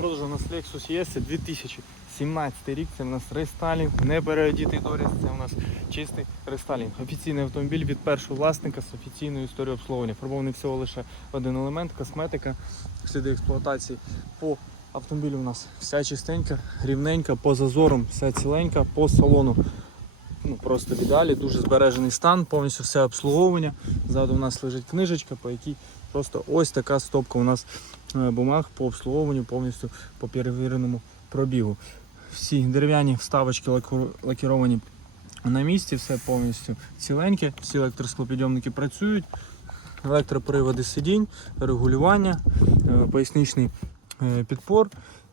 продажу у нас Lexus ES, 2017 рік, це у нас рестайлінг, не переодітий доріс, це у нас чистий рестайлінг. Офіційний автомобіль від першого власника з офіційною історією обслуговування. Фарбований всього лише один елемент, косметика, сліди експлуатації. По автомобілю у нас вся чистенька, рівненька, по зазорам, вся ціленька, по салону. Ну, просто в ідеалі, дуже збережений стан, повністю все обслуговування. Ззаду у нас лежить книжечка, по якій просто ось така стопка у нас е, бумаг по обслуговуванню, повністю по перевіреному пробігу. Всі дерев'яні вставочки лакіровані на місці, все повністю ціленьке, всі електросклопідйомники працюють, електроприводи сидінь, регулювання, е, поясничний е, підпор.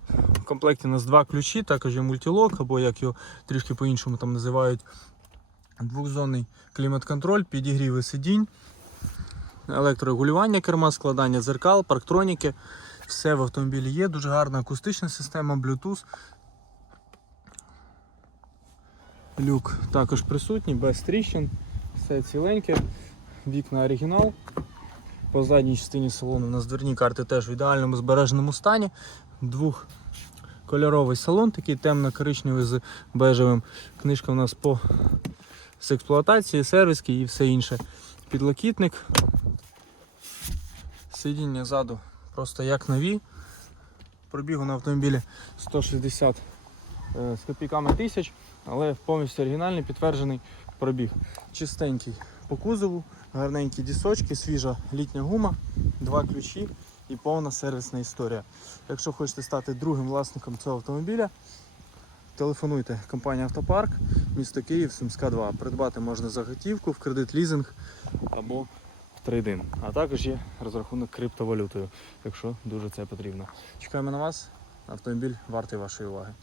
В комплекті у нас два ключі, також є мультилок, або як його трішки по-іншому там називають двохзонний клімат-контроль, підігріви сидінь, електрорегулювання керма, складання дзеркал, парктроніки. Все в автомобілі є, дуже гарна акустична система, Bluetooth. Люк також присутній, без тріщин, все ціленьке, вікна оригінал. По задній частині салону у нас дверні карти теж в ідеальному збереженому стані. Двохкольоровий салон, такий темно-коричневий з бежевим. Книжка у нас по з експлуатації, сервіски і все інше. Підлокітник. Сидіння ззаду просто як нові. Пробігу на автомобілі 160 е, з копійками тисяч, але повністю оригінальний підтверджений пробіг. Чистенький по кузову, гарненькі дісочки, свіжа літня гума, два ключі і повна сервісна історія. Якщо хочете стати другим власником цього автомобіля, телефонуйте компанія Автопарк, місто Київ, Сумська 2. Придбати можна за готівку, в кредит лізинг або в трейдин. А також є розрахунок криптовалютою, якщо дуже це потрібно. Чекаємо на вас. Автомобіль вартий вашої уваги.